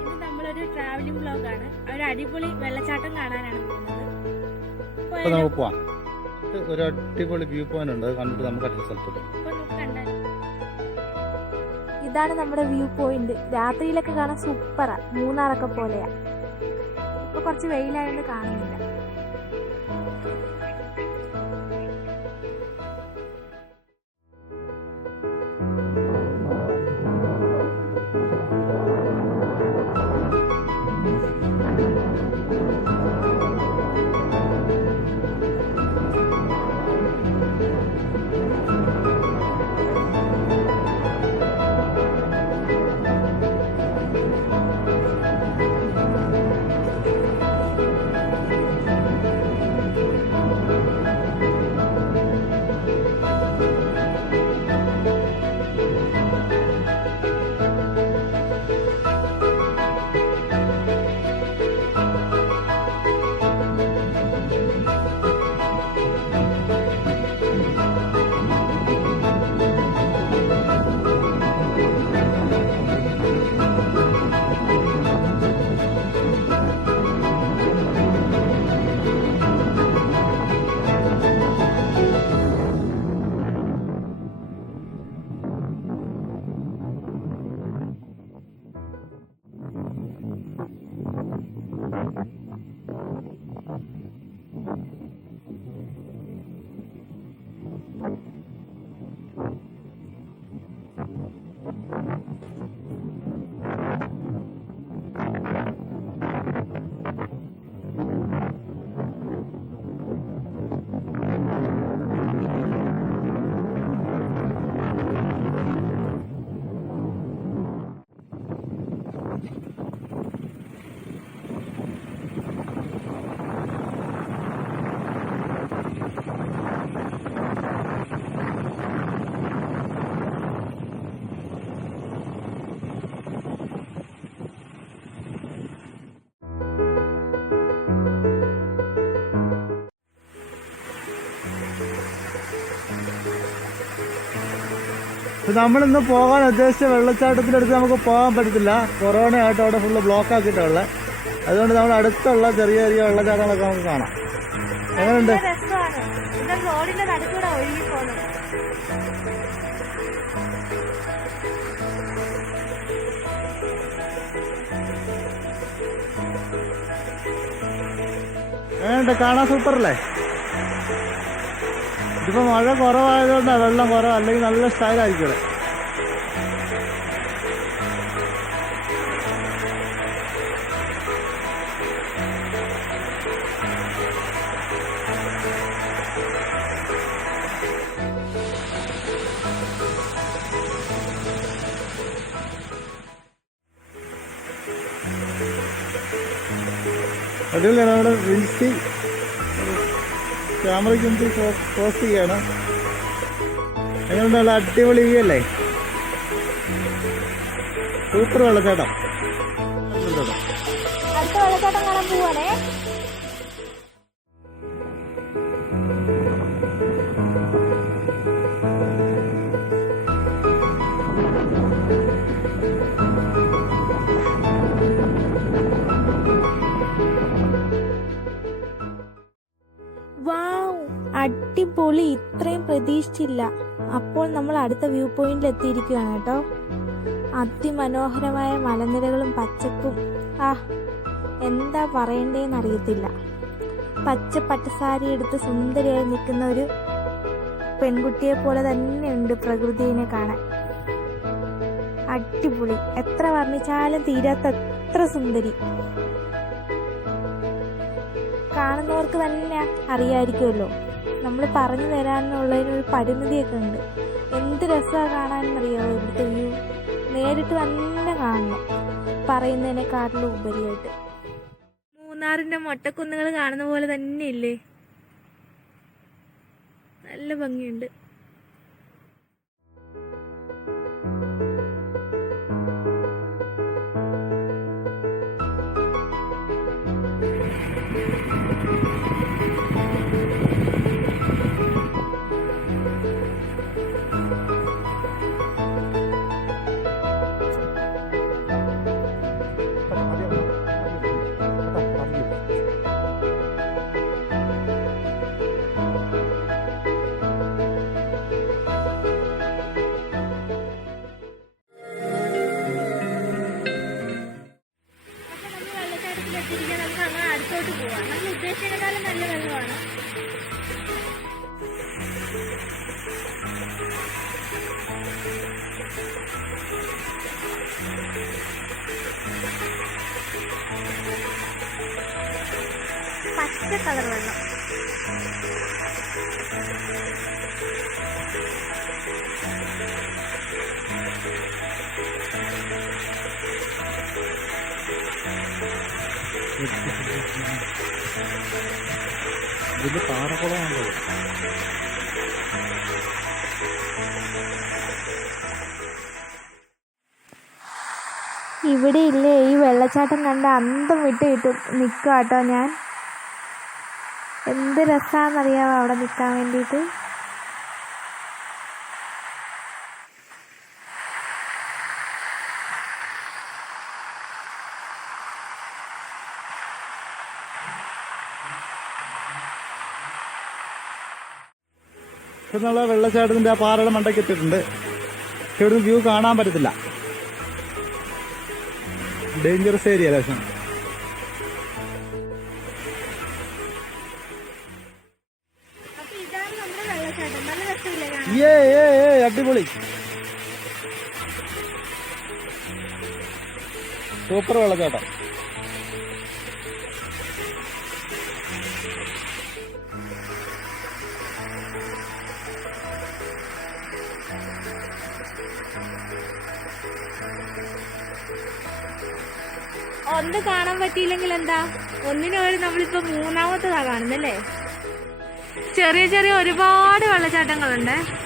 ഇത് നമ്മളൊരു ട്രാവലിംഗ് ബ്ലോഗാണ് ഒരു അടിപൊളി വെള്ളച്ചാട്ടം കാണാനാണ് പോകുന്നത്. നമുക്ക് പോവാം. ഒരു അടിപൊളി വ്യൂ പോയിന്റ് ഉണ്ട്. കണ്ടിട്ട് നമുക്ക് അടുത്ത സ്ഥലത്തോട്ട്? ഇതാണ് നമ്മുടെ വ്യൂ പോയിന്റ് രാത്രിയിലൊക്കെ കാണാൻ സൂപ്പറാ മൂന്നാറൊക്കെ പോലെയാ. ഇപ്പൊ കുറച്ച് വെയിലായോണ്ട് കാണുന്നില്ല. നമ്മളിന്ന് പോകാൻ ഉദ്ദേശിച്ച വെള്ളച്ചാട്ടത്തിന്റെ അടുത്ത് നമുക്ക് പോകാൻ പറ്റത്തില്ല. കൊറോണ ആയിട്ട് അവിടെ ഫുള്ള് ബ്ലോക്ക് ആക്കിയിട്ടുള്ള അതുകൊണ്ട് നമ്മൾ അടുത്തുള്ള ചെറിയ ചെറിയ വെള്ളച്ചാട്ടങ്ങളൊക്കെ നമുക്ക് കാണാം. എങ്ങനെയുണ്ട് എങ്ങനെയുണ്ട് കാണാൻ സൂപ്പറല്ലേ ഇതിപ്പോ മഴ കുറവായതുകൊണ്ടാണ് വെള്ളം കുറവ് അല്ലെങ്കിൽ നല്ല സ്റ്റൈലായിരിക്കും അടിപൊളിയാണ് നമ്മുടെ വിൻസി ക്യാമറയ്ക്ക് മുമ്പിൽ പോസ്റ്റ് ചെയ്യാണ് എങ്ങനെയുള്ള അടിപൊളി അല്ലേ? സൂപ്പർ വെള്ളച്ചാട്ടം. വെള്ളച്ചാട്ടം കാണാൻ പോവാണേ. വാവ് അടിപൊളി. ഇത്രയും പ്രതീക്ഷിച്ചില്ല. അപ്പോൾ നമ്മൾ അടുത്ത വ്യൂ പോയിന്റിൽ എത്തിയിരിക്കുകയാണ് കേട്ടോ. അതിമനോഹരമായ മലനിരകളും പച്ചപ്പും. ആ എന്താ പറയണ്ടേന്ന് അറിയത്തില്ല. പച്ച പട്ടസാരി എടുത്ത് സുന്ദരിയായി നിൽക്കുന്ന ഒരു പെൺകുട്ടിയെ പോലെ തന്നെയുണ്ട് പ്രകൃതിയെ കാണാൻ. അടിപൊളി. എത്ര വർണിച്ചാലും തീരാത്ത അത്ര സുന്ദരി. കാണുന്നവർക്ക് തന്നെ അറിയായിരിക്കുമല്ലോ. നമ്മൾ പറഞ്ഞു തരാനുള്ളതിനൊരു പരിമിതിയൊക്കെ ഉണ്ട്. എന്ത് രസമാണ് കാണാനെന്നറിയാമോ ഇവിടുത്തെ വ്യൂ നേരിട്ട് തന്നെ കാണണം. പറയുന്നതിനെക്കാട്ടിലും ഉപരിയായിട്ട്. മൂന്നാറിന്റെ മൊട്ടക്കുന്നുകൾ കാണുന്ന പോലെ തന്നെ ഇല്ലേ? നല്ല ഭംഗിയുണ്ട്. പച്ച കളർ വെള്ളം. ഇതിന്റെ പാറക്കുളമാണല്ലോ ഇവിടെ ഇല്ലേ ഈ വെള്ളച്ചാട്ടം കണ്ട അന്തം വിട്ട് ഇട്ട് നിൽക്കുക കേട്ടോ ഞാൻ. എന്ത് രസമാണെന്നറിയാമോ അവിടെ നിൽക്കാൻ വേണ്ടിയിട്ട് വെള്ളച്ചാട്ടത്തിന്റെ ആ പാറയുടെ മണ്ടയ്ക്ക് എത്തിയിട്ടുണ്ട്. ഇവിടുന്ന് വ്യൂ കാണാൻ പറ്റത്തില്ല. ഡേഞ്ചറസ് ഏരിയ ലക്ഷണം ഏ ഏ ഏ അടിപൊളി. സൂപ്പർ വെള്ളച്ചാട്ടം. ഒന്ന് കാണാൻ പറ്റിയില്ലെങ്കിൽ എന്താ? ഒന്നിനു വേണ്ടി നമ്മളിപ്പോ മൂന്നാമത്തതാ കാണുന്നല്ലേ? ചെറിയ ചെറിയ ഒരുപാട് വെള്ളച്ചാട്ടങ്ങളുണ്ട്.